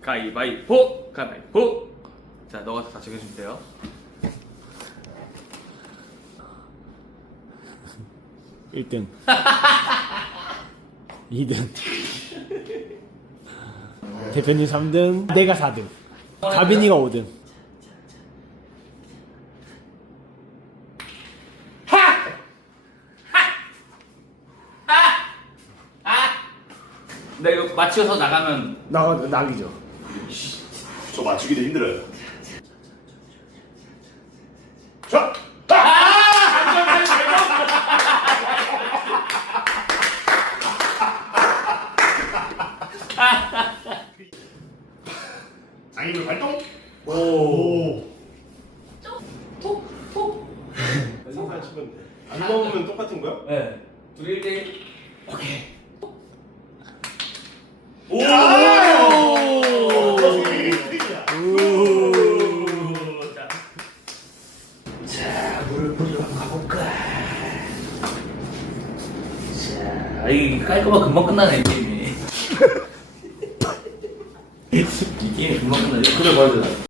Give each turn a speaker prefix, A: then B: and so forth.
A: 가위바위보. 가위바위보. 자, 너가 다 정해주면 돼요.
B: 일등 2등 대표님 3등 내가 4등 가빈이가 5등
A: 나 이거 맞춰서 나가면
B: 낙이죠.
C: 저 맞추기도 힘들어요. 자! 장인물 발동! 오!
A: 톡톡.
C: 생산 치면 돼. 안 넣으면 똑같은 거야?
A: 네. 둘이 1대1. 오케이.
C: 오!
A: 자, 물을 뿌리러 가볼까. 자, 이 깔끔하고 금방 끝나네, 이 게임이. 이 게임이 금방 끝나네. 그래, 맞아.